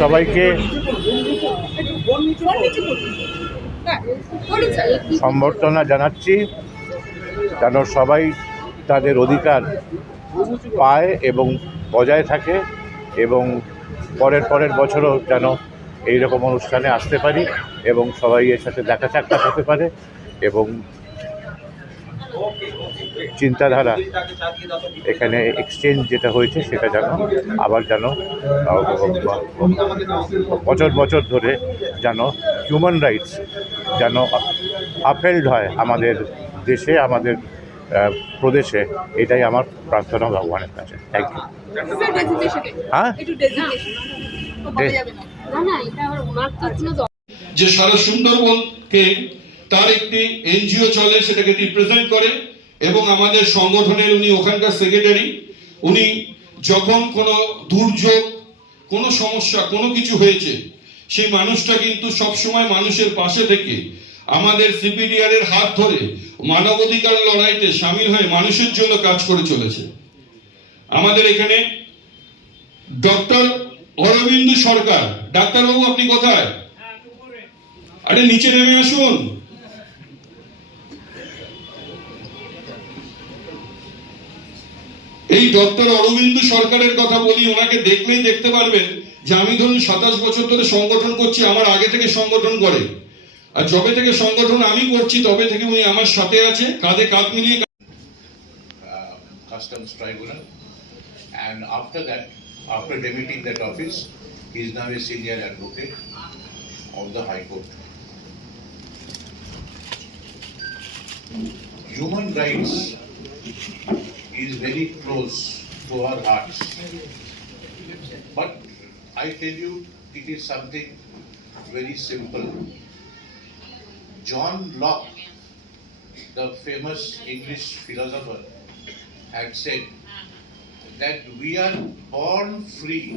সবাইকে সম্বর্ধনা জানাচ্ছি, যেন সবাই তাদের অধিকার পায় এবং বজায় থাকে, এবং পরের বছরও যেন এইরকম অনুষ্ঠানে আসতে পারি এবং সবাই এর সাথে দেখা সাক্ষাৎ হতে পারে এবং চিন্তাধারা এখানে এক্সচেঞ্জ যেটা হয়েছে সেটা যেন বছর ধরে যেন হিউম্যান রাইটস যেন আপহেল্ড হয় আমাদের দেশে, আমাদের প্রদেশে। এটাই আমার প্রার্থনা ভগবানের কাছে। Thank you. হ্যাঁ, যে সারা সুন্দরবনকে তার একটি এনজিও চলে, সেটাকে রিপ্রেজেন্ট করে, এবং আমাদের সংগঠনের উনি ওখানকার সেক্রেটারি। উনি যখন কোনো দুর্যোগ, কোনো সমস্যা, কোনো কিছু হয়েছে, সেই মানুষটা কিন্তু সবসময় মানুষের পাশে থেকে আমাদের সিপিডিআর এর হাত ধরে মানবাধিকার লড়াইতে সামিল হয়ে মানুষের জন্য কাজ করে চলেছে। আমাদের এখানে ডক্টর অরবিন্দু সরকার, ডাক্তারবাবু আপনি কোথায়? আরে নিচে নেমে আসুন। এই ডক্টর অরবিন্দু সরকারের কথা বলি, ওনাকে দেখলেই দেখতে পারবেন যে আমি ধরুন 27 বছর ধরে সংগঠন করছি, আমার আগে থেকে সংগঠন করে, আর যবে থেকে সংগঠন আমি করছি তবে থেকে উনি আমার সাথে আছে, কাঁধে কাঁধ মিলিয়ে। Customs Tribunal, and after demitting that office, he is now a senior advocate of the High Court. Human rights is very close to our hearts, but I tell you, it is something very simple. John Locke, the famous English philosopher, had said that we are born free,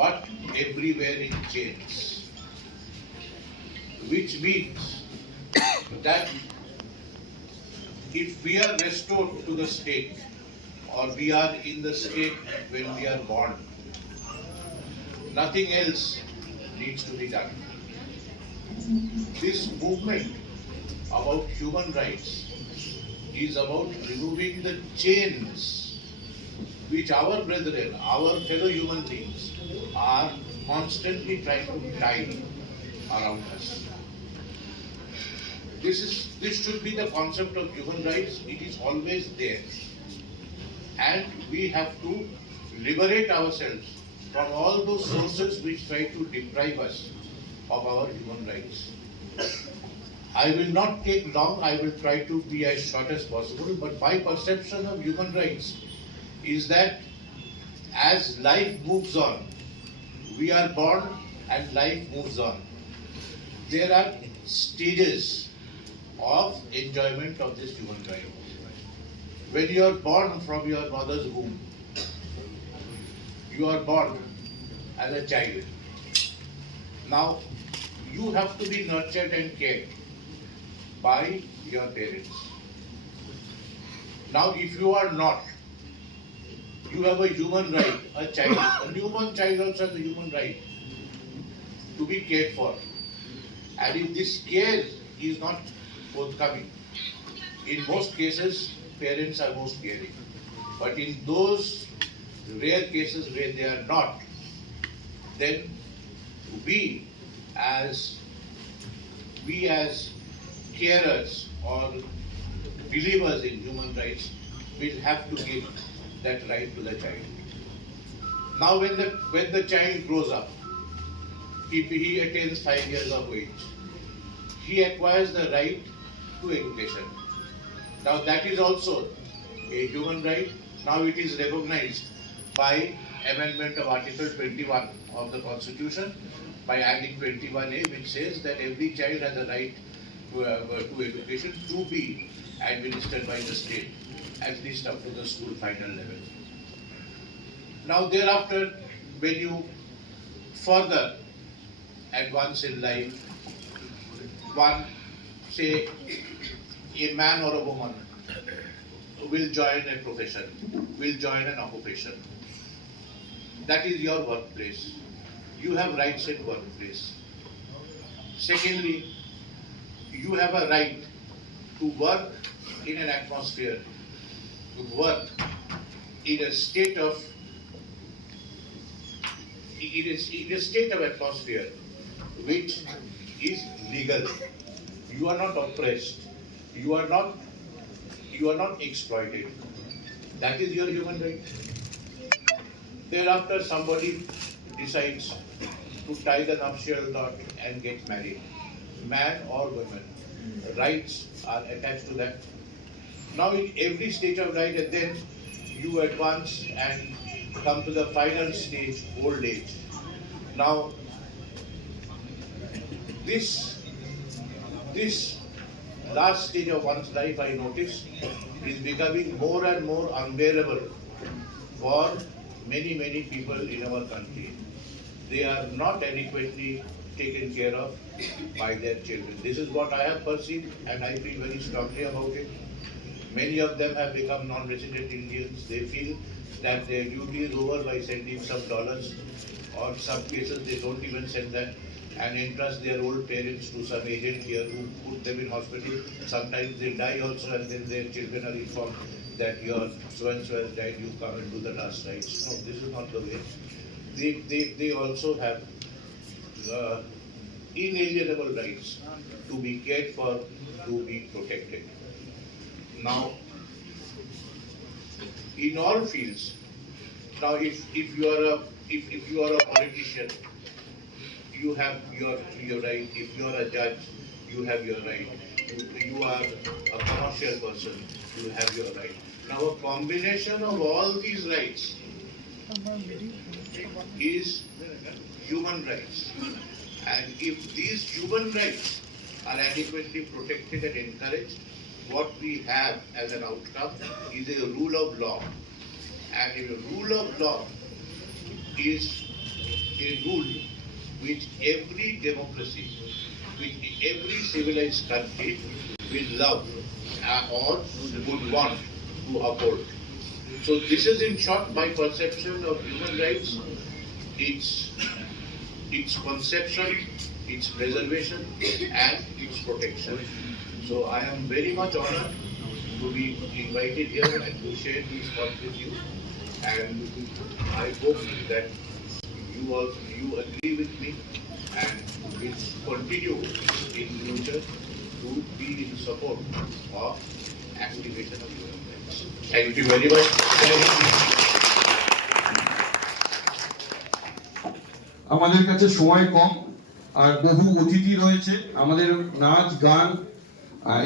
but everywhere in chains, which means that if we are restored to the state, or we are in the state when we are born, nothing else needs to be done. This movement about human rights is about removing the chains which our brethren, our fellow human beings, are constantly trying to tie around us. This should be the concept of human rights. It is always there, and we have to liberate ourselves from all those sources which try to deprive us of our human rights. I will not take long, I will try to be as short as possible, but my perception of human rights is that as life moves on, we are born and life moves on. There are stages of enjoyment of this human right. When you are born from your mother's womb, you are born as a child. Now, you have to be nurtured and cared by your parents. Now, if you are not, you have a human right, a newborn child also has a human right to be cared for. And if this care is not forthcoming, in most cases, parents are most caring. But in those rare cases where they are not, then we as carers or believers in human rights will have to give that right to the child. Now when the child grows up, if he attains 5 years of age, he acquires the right to education. Now that is also a human right. Now it is recognized by amendment of Article 21 of the Constitution, by adding 21A, which says that every child has a right to education to be administered by the state, at least up to the school final level. Now thereafter, when you further advance in life, one, say, a man or a woman will join a profession, will join an occupation. That is your workplace. you have rights in workplace. Secondly, you have a right to work in an atmosphere, to work in a state of atmosphere which is legal. You are not oppressed. You are not exploited. That is your human right. Thereafter, somebody decides to tie the nuptial knot and get married, man or woman. Rights are attached to that. Now, in every stage of life, and then you advance and come to the final stage, old age. Now, this last stage of one's life, I notice, is becoming more and more unbearable for many people in our country. They are not adequately taken care of by their children. This is what I have perceived, and I feel very strongly about it. Many of them have become non-resident Indians. They feel that their duty is over by sending some dollars, or in some cases they don't even send that, and entrust their old parents to some agent here who put them in hospital. Sometimes they die also, and then their children are informed that your so-and-so has died, you come and do the last rites. No, this is not the way. They also have inalienable rights to be cared for, to be protected. Now, in all fields, now if you are a politician, you have your right. If you are a judge, you have your right. You are a commercial person, you have your right. Now, a combination of all these rights is human rights. And if these human rights are adequately protected and encouraged, what we have as an outcome is a rule of law. And a rule of law is a rule which every democracy, which every civilized country will love or would want to uphold. So this is in short my perception of human rights, its conception, its preservation and its protection. So I am very much honored to be invited here and to share these thoughts with you. And I hope that you agree with me and will continue in future to be in support of activation of human rights. Thank you very much. আমাদের কাছে সময় কম আর বহু অতিথি রয়েছে। আমাদের নাচ গান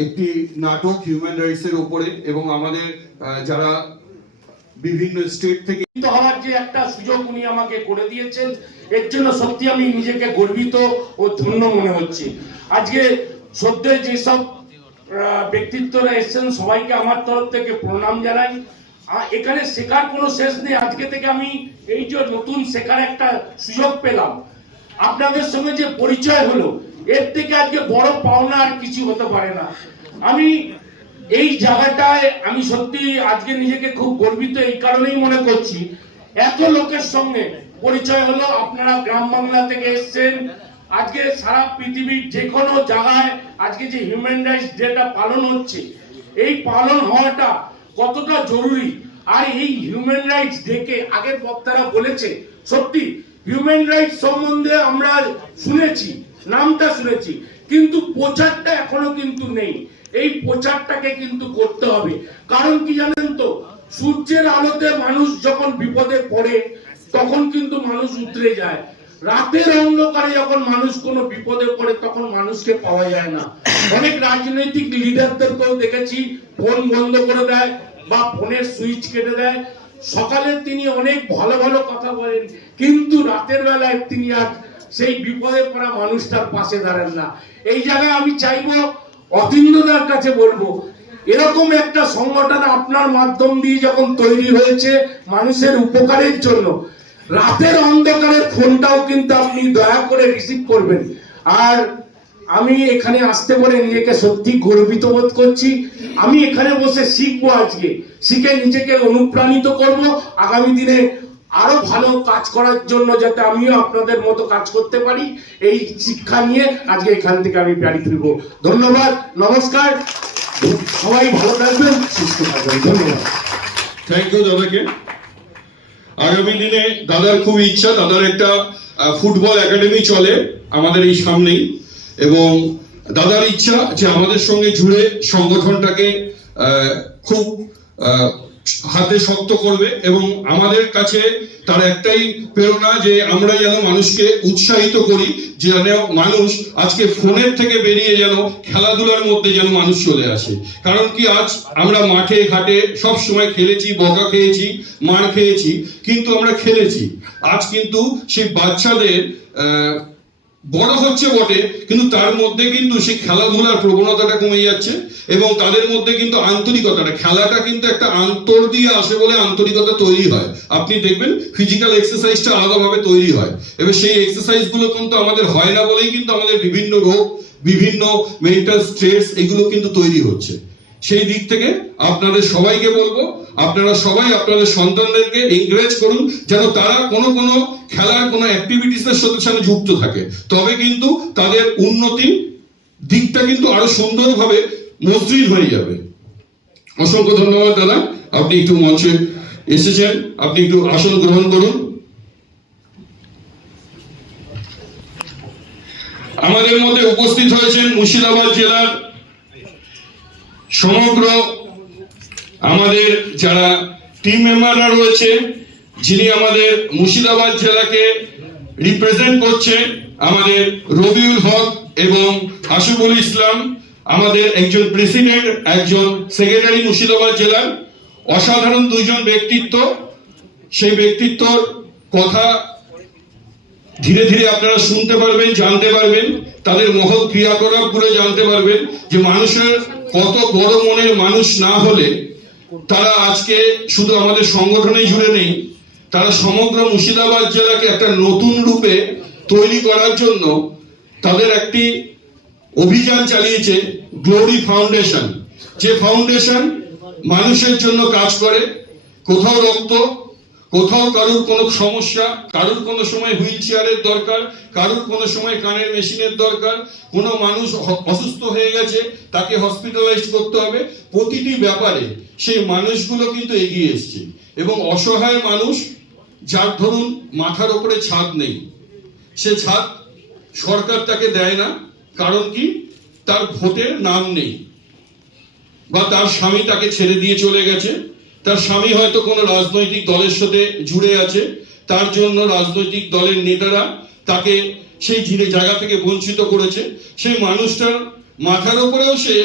একটি নাটক হিউম্যান রাইটস এর উপরে, এবং আমাদের যারা বিভিন্ন স্টেট থেকে হওয়ার যে একটা সুযোগ উনি আমাকে করে দিয়েছেন, এর জন্য সত্যি আমি নিজেকে গর্বিত ও ধন্য মনে হচ্ছে। আজকে সদ্যে যেসব ব্যক্তিত্বরা এসেছেন সবাইকে আমার তরফ থেকে প্রণাম জানাই। এখানে শেখার কোনো শেষ নেই। আজকে থেকে আমি এই যে নতুন শেখার একটা সুযোগ পেলাম, আপনাদের সঙ্গে যে পরিচয় হলো, এর থেকে আজকে বড় পাওনা আর কিছু হতে পারে না। আমি এই জায়গাটায় আমি সত্যি আজকে নিজেকে খুব গর্বিত এই কারণেই মনে করছি, এত লোকের সঙ্গে পরিচয় হলো। আপনারা গ্রাম বাংলা থেকে এসেছেন। আজকে সারা পৃথিবীর যে কোনো জায়গায় আজকে যে হিউম্যান রাইটস ডেটা পালন হচ্ছে, এই পালন হওয়াটা কতটা জরুরি। আর এই হিউম্যান রাইটস ডেকে আগের বক্তারা বলেছে, সত্যি হিউম্যান রাইটস সম্বন্ধে আমরা শুনেছি, নামটা শুনেছি, কিন্তু প্রচারটা এখনো কিন্তু নেই। এই প্রচারটাকে কিন্তু করতে হবে। কারণ কি জানেন তো, সূর্যের আলোতে মানুষ যখন বিপদে পড়ে তখন কিন্তু মানুষ উতরে যায়। রাতের অন্ধকারে যখন মানুষ কোনো বিপদে পড়ে তখন মানুষকে পাওয়া যায় না। অনেক রাজনৈতিক লিডারদেরকেও দেখেছি ফোন বন্ধ করে দেয় বা ফোনের সুইচ কেটে দেয়। সকালে তিনি অনেক ভালো ভালো কথা বলেন, কিন্তু রাতের বেলায় তিনি আর সেই বিপদে পড়া মানুষটার পাশে দাঁড়ান না। এই জায়গায় আমি চাইবো, অতীন্দ্রদার কাছে বলবো, এরকম একটা সংগঠন আপনার মাধ্যম দিয়ে যখন তৈরি হয়েছে মানুষের উপকারের জন্য, রাতের অন্ধকারের ফোনটাও কিন্তু আপনি দয়া করে রিসিভ করবেন। আর আমি এখানে আসতে পারে নিজেকে সত্যি গর্বিত বোধ করছি। আমি এখানে বসে শিখবো, আজকে শিখে নিজেকে অনুপ্রাণিত করব। আগামী দিনে আরো ভালো কাজ করার জন্য যাতে আমিও আপনাদের মতো কাজ করতে পারি, এই শিক্ষা নিয়ে আজকে এখান থেকে আমি বাড়ি ফিরব। ধন্যবাদ, নমস্কার, সবাই ভালো থাকবেন, সুস্থ থাকবেন, ধন্যবাদ। থ্যাংক ইউ দাদাকে। আগামী দিনে দাদার খুব ইচ্ছা, দাদার একটা ফুটবল একাডেমি চলে আমাদের এই সামনেই, এবং দাদার ইচ্ছা যে আমাদের সঙ্গে জুড়ে সংগঠনটাকে খুব হাতে শক্ত করবে, এবং আমাদের কাছে তার একটাই প্রেরণা যে আমরা যেন মানুষকে উৎসাহিত করি, যে যেন মানুষ আজকে ফোনের থেকে বেরিয়ে যেন খেলাধুলার মধ্যে যেন মানুষ চলে আসে। কারণ কি, আজ আমরা মাঠে ঘাটে সব সময় খেলেছি, বকা খেয়েছি, মার খেয়েছি, কিন্তু আমরা খেলেছি। আজ কিন্তু সেই বাচ্চাদের বড় হচ্ছে বটে, কিন্তু তার মধ্যে কিন্তু সেই খেলাধুলার প্রবণতাটা কমে যাচ্ছে, এবং তাদের মধ্যে কিন্তু আন্তরিকতাটা, খেলাটা কিন্তু একটা আন্তর দিয়ে আসে বলে আন্তরিকতা তৈরি হয়। আপনি দেখবেন ফিজিক্যাল এক্সারসাইজটা আলাদাভাবে তৈরি হয়, এবার সেই এক্সারসাইজ গুলো কিন্তু আমাদের হয় না বলেই কিন্তু আমাদের বিভিন্ন রোগ, বিভিন্ন মেন্টাল স্ট্রেস এগুলো কিন্তু তৈরি হচ্ছে। সেই দিক থেকে আপনাদের সবাইকে বলবো, আপনারা সবাই আপনাদের সন্তানদেরকে এনকারেজ করুন যেন তারা কোনো খেলার কোনো অ্যাক্টিভিটিসের সাথে যুক্ত থাকে, তবে কিন্তু তাদের উন্নতি দিকটা কিন্তু আরো সুন্দরভাবে মসৃণ হয়ে যাবে। অসংখ্য ধন্যবাদ দাদা, আপনি একটু মঞ্চে এসেছেন, আপনি একটু আসন গ্রহণ করুন। আমাদের মধ্যে উপস্থিত হয়েছেন মুর্শিদাবাদ জেলার সমগ্র আমাদের যারা টিম মেম্বাররা রয়েছে, যিনি আমাদের মুর্শিদাবাদ জেলাকে রিপ্রেজেন্ট করছে, আমাদের রবিউল হক এবং হাসিবুল ইসলাম, আমাদের একজন প্রেসিডেন্ট, একজন সেক্রেটারি মুর্শিদাবাদ জেলার। অসাধারণ দুইজন ব্যক্তিত্ব, সেই ব্যক্তিত্বর কথা ধীরে ধীরে আপনারা শুনতে পারবেন, জানতে পারবেন, তাদের মহৎ ক্রিয়াকলাপগুলো জানতে পারবেন, যে মানুষের কত বড় মনের মানুষ না হলে তারা আজকে শুধু আমাদের সংগঠনে জুড়ে নেই, তারা সমগ্র মুর্শিদাবাদ জেলাকে একটা নতুন রূপে তৈরি করার জন্য তাদের একটি অভিযান চালিয়েছে, গ্লোরি ফাউন্ডেশন। যে ফাউন্ডেশন মানুষের জন্য কাজ করে, কোথাও রক্ত, কোথাও কারুর কোনো সমস্যা, কারুর কোনো সময় হুইল চেয়ারের দরকার, কারুর কোনো সময় কানের মেশিনের দরকার, কোনো মানুষ অসুস্থ হয়ে গেছে, তাকে হসপিটালাইজ করতে হবে, প্রতিটি ব্যাপারে সেই মানুষগুলো কিন্তু এগিয়ে এসছে। এবং অসহায় মানুষ, যার ধরুন মাথার উপরে ছাদ নেই, সে ছাদ সরকার তাকে দেয় না, কারণ কি, তার ভোটের নাম নেই, বা তার স্বামী তাকে ছেড়ে দিয়ে চলে গেছে, তার স্বামী হয়তো কোনো রাজনৈতিক দলের সাথে জুড়ে আছে, তার জন্য রাজনৈতিক দলের নেতারা তাকে সেই জায়গা থেকে বঞ্চিত করেছে। সেই মানুষটার মাথার উপরেও সে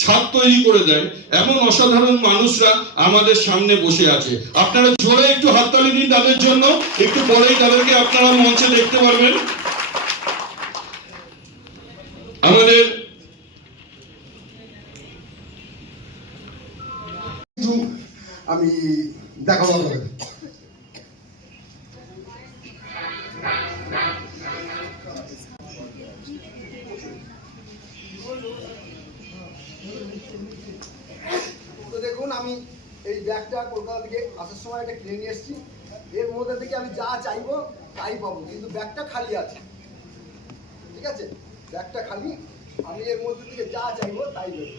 ছাদ তৈরি করে দেয়। এমন অসাধারণ মানুষরা আমাদের সামনে বসে আছে। আপনারা জোরে একটু হাততালি দিন তাদের জন্য। একটু পরেই তাদেরকে আপনারা মঞ্চে দেখতে পারবেন। আমাদের আমি দেখাবো আপনাদের। দেখুন, আমি এই ব্যাগটা কলকাতা থেকে আসার সময় এটা কিনে নিয়ে এসেছি। এর মধ্যে থেকে আমি যা চাইবো তাই পাবো, কিন্তু ব্যাগটা খালি আছে, ঠিক আছে? ব্যাগটা খালি, আমি এর মধ্যে থেকে যা চাইবো তাই দেবো।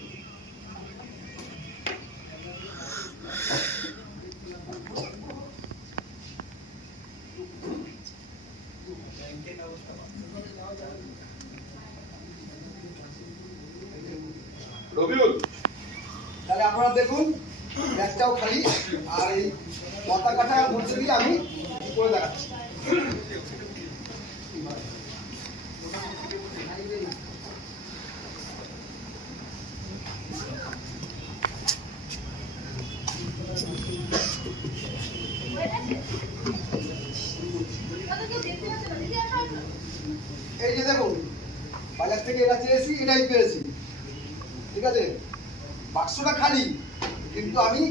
রবিউল, তাহলে আপনারা দেখুন, ব্যাগটাও খালি, আর এই পতাকাটার মধ্যে দিয়ে আমি করে দেখাচ্ছি। এই যে দেখুন, বাজার থেকে এটা চেয়েছি, এটাই পেয়েছি, ঠিক আছে? বাক্সটা খালি, কিন্তু আমি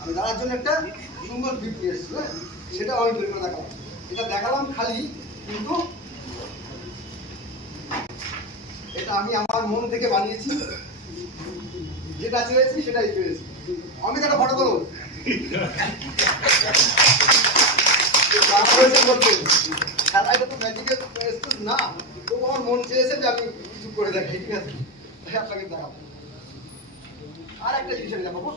আমি দাদার জন্য একটা সুন্দর গিফট নিয়ে এসেছি, সেটা আমি বের করে দেখালাম। এটা দেখালাম খালি, কিন্তু এটা আমি আমার মন থেকে বানিয়েছি, যেটা চেয়েছি সেটাই পেয়েছি। আমি একটা ফটো করবো এটা তো ম্যাজিকের না, তো আমার মন চেয়েছে যে আমি কিছু করে দেখাই, ঠিক আছে? তাই আপনাকে দেখাবো। আর একটা জিনিস আমি দেখাবো,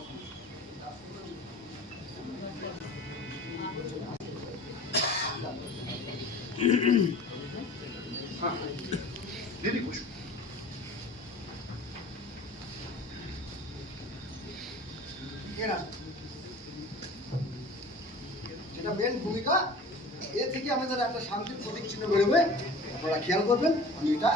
দিদি বসুন। যেটা মেন ভূমিকা, এ থেকে আমাদের একটা শান্তির প্রতীক চিহ্ন বেরোবে, আপনারা খেয়াল করবেন। আমি এটা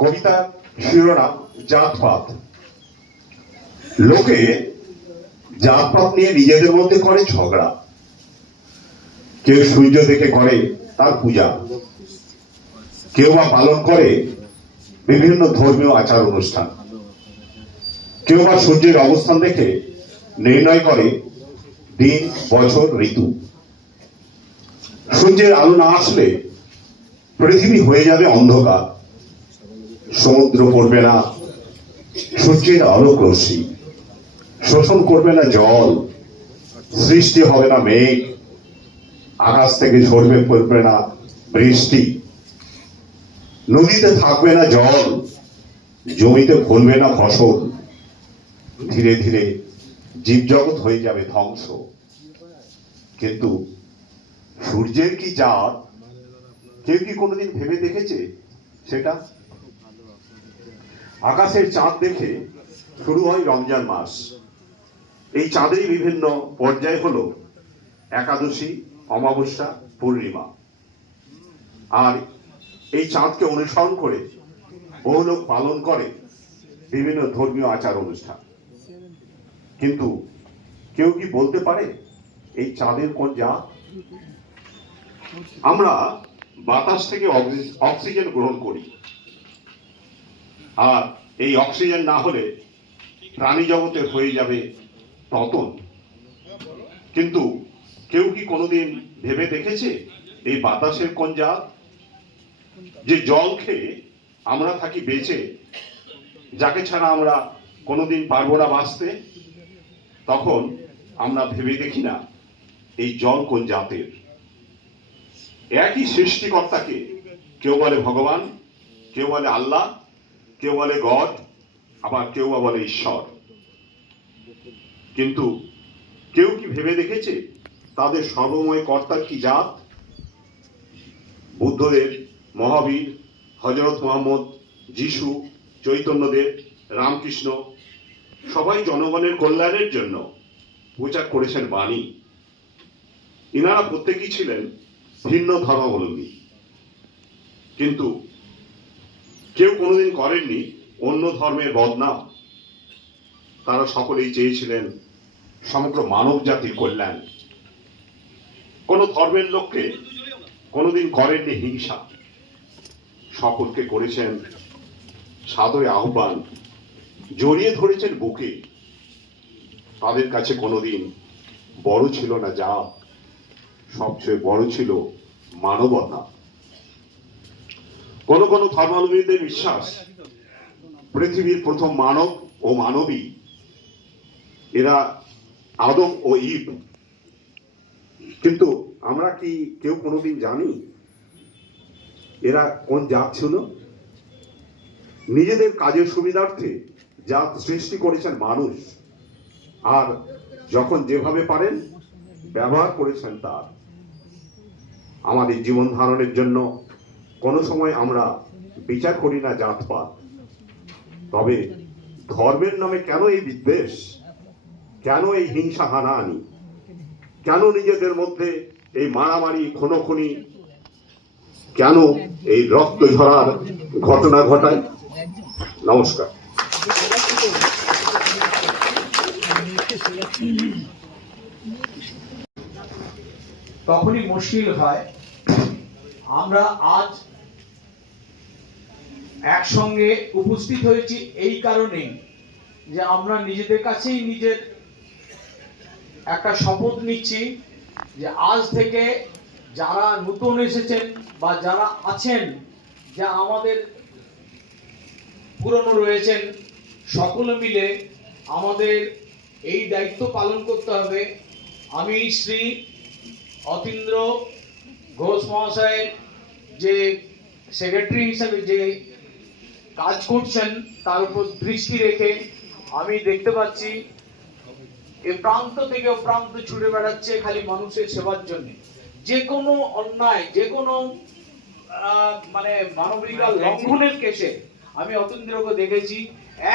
কবিতার শিরোনাম জাতপাত। লোকে জাতপাত নিয়ে নিজেদের মধ্যে করে ঝগড়া। কেউ সূর্য দেখে করে তার পূজা, কেউ বা পালন করে বিভিন্ন ধর্মীয় আচার অনুষ্ঠান, কেউ বা সূর্যের অবস্থান দেখে নির্ণয় করে দিন, বছর, ঋতু। সূর্যের আলো না আসলে পৃথিবী হয়ে যাবে অন্ধকার, সমুদ্র পড়বে না সূর্যের আলোক রশ্মি, শোষণ করবে না জল, সৃষ্টি হবে না মেঘ, আকাশ থেকে ঝরবে পড়বে না বৃষ্টি, নদীতে থাকবে না জল, জমিতে ফলবে না ফসল। ধীরে ধীরে জীবজগৎ হয়ে যাবে ধ্বংস। কিন্তু সূর্যের কি জাত, কেউ কি কোনোদিন ভেবে দেখেছে সেটা? আকাশের চাঁদ দেখে শুরু হয় রমজান মাস। এই চাঁদেরই বিভিন্ন পর্যায় হলো একাদশী, অমাবস্যা, পূর্ণিমা। আর এই চাঁদকে অনুসরণ করে বহু লোক পালন করে বিভিন্ন ধর্মীয় আচার অনুষ্ঠান। কিন্তু কেউ কি বলতে পারে এই চাঁদের কোন জাত? আমরা বাতাস থেকে অক্সিজেন গ্রহণ করি, আর এই অক্সিজেন না হলে প্রাণী জগতের হয়ে যাবে পতন। কিন্তু কেউ কি কোনোদিন ভেবে দেখেছে এই বাতাসের কোন জাত? যে জল খেয়ে আমরা থাকি বেঁচে, যাকে ছাড়া আমরা কোনোদিন পারবো না বাঁচতে, তখন আমরা ভেবে দেখি না এই জল কোন জাতের। একই সৃষ্টিকর্তাকে কেউ বলে ভগবান, কেউ বলে আল্লাহ, কেউ বলে গড, আবার কেউ বা বলে ঈশ্বর। কিন্তু কেউ কি ভেবে দেখেছে তাদের সর্বময় কর্তার কি জাত? বুদ্ধদেব, মহাবীর, হযরত মুহাম্মদ, যিশু, চৈতন্যদেব, রামকৃষ্ণ সবাই জনগণের কল্যাণের জন্য প্রচার করেছেন বাণী। ইনারা প্রত্যেকেই ছিলেন ভিন্ন ধর্মাবলম্বী, কিন্তু কেউ কোনোদিন করেননি অন্য ধর্মের বদনাম। তারা সকলেই চেয়েছিলেন সমগ্র মানব জাতির কল্যাণ। কোন ধর্মের লোককে কোনোদিন করেননি হিংসা, সকলকে করেছেন সাদরে আহ্বান জড়িয়ে ধরেছেন বুকে। তাদের কাছে কোনোদিন বড় ছিল না জাত, সবচেয়ে বড় ছিল মানবতা। কোন কোন ধর্মাবলম্বীদের বিশ্বাস পৃথিবীর প্রথম মানব ও মানবী এরা আদম ও ঈব। কিন্তু আমরা কি কেউ কোনোদিন জানি এরা কোন জাত ছিল? নিজেদের কাজের সুবিধার্থে জাত সৃষ্টি করেছেন মানুষ, আর যখন যেভাবে পারেন ব্যবহার করেছেন তার। আমাদের জীবন ধারণের জন্য কোনো সময় আমরা বিচার করি না জাতপাত। তবে ধর্মের নামে কেন এই বিদ্বেষ, কেন এই হিংসা হানাহানি, কেন নিজেদের মধ্যে এই মারামারি খুনোখুনি, কেন এই রক্ত ঝরার ঘটনা ঘটায়? নমস্কার। তখনই মুশকিল হয়। আমরা আজ একসঙ্গে উপস্থিত হয়েছি এই কারণে যে আমরা নিজেদের কাছেই নিজের একটা শপথ নিচ্ছি যে আজ থেকে যারা নতুন এসেছেন বা যারা আছেন, যা আমাদের পুরনো রয়েছেন, সকলে মিলে আমাদের এই দায়িত্ব পালন করতে হবে। আমি শ্রী অতীন্দ্র ঘোষ মহাশয়ের যে সেক্রেটারি হিসেবে যে কাজ করছেন তার উপর দৃষ্টি রেখে আমি দেখতে পাচ্ছি এ প্রান্ত থেকে ও প্রান্ত ছুটে বেড়াচ্ছে খালি মানুষের সেবার জন্য। যে কোনো অন্যায়, যে কোনো মানে মানবাধিকার লঙ্ঘনের কেসে আমি অতীন্দ্রকে দেখেছি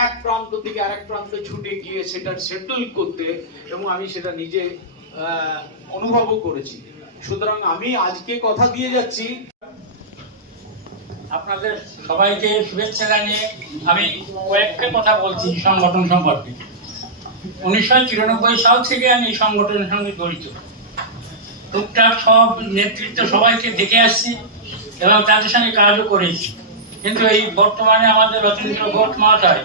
এক প্রান্ত থেকে আরেক প্রান্তে ছুটে গিয়ে সেটা সেটেল করতে, এবং আমি সেটা নিজে অনুভবও করেছি। সুতরাং আমি আজকে কথা দিয়ে যাচ্ছি। আপনাদের সবাইকে শুভেচ্ছা জানিয়ে আমি কয়েকটা কথা বলছি সংগঠন সম্পর্কে। 1993 সাল থেকে আমি এই সংগঠনের সঙ্গে জড়িত। টুকটাক সব নেতৃত্ব সবাইকে দেখে আসছি এবং তাদের সঙ্গে কাজও করেছি। কিন্তু এই বর্তমানে আমাদের অতীন্দ্র ঘোষ মহাশয়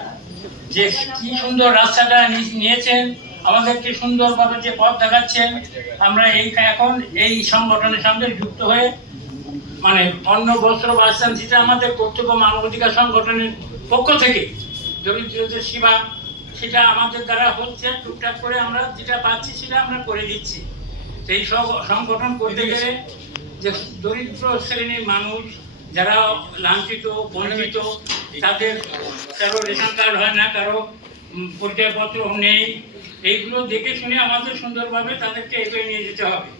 যে কি সুন্দর রাস্তাটা নিয়েছেন, আমাদেরকে সুন্দরভাবে যে পথ দেখাচ্ছেন, আমরা এখন এই সংগঠনের সঙ্গে যুক্ত হয়ে মানে অন্ন বস্ত্র বাসস্থান যেটা আমাদের কর্তব্য মানবাধিকার সংগঠনের পক্ষ থেকে দরিদ্রদের সেবা, সেটা আমাদের দ্বারা হচ্ছে। টুকটাক করে আমরা যেটা পাচ্ছি সেটা আমরা করে দিচ্ছি। সেই সব সংগঠন করতে গেলে যে দরিদ্র শ্রেণীর মানুষ যারা লাঞ্ছিত বঞ্চিত, তাদের কারো রেশন কার্ড হয় না, কারো পরিচয়পত্র নেই, এইগুলো দেখে শুনে আমাদের সুন্দরভাবে তাদেরকে এগিয়ে নিয়ে যেতে হবে।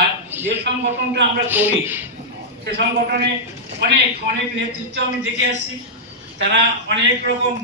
আর যে সংগঠনটা আমরা করি সে সংগঠনে অনেক অনেক নেতৃত্ব আমি দেখে আসছি, তারা অনেক রকম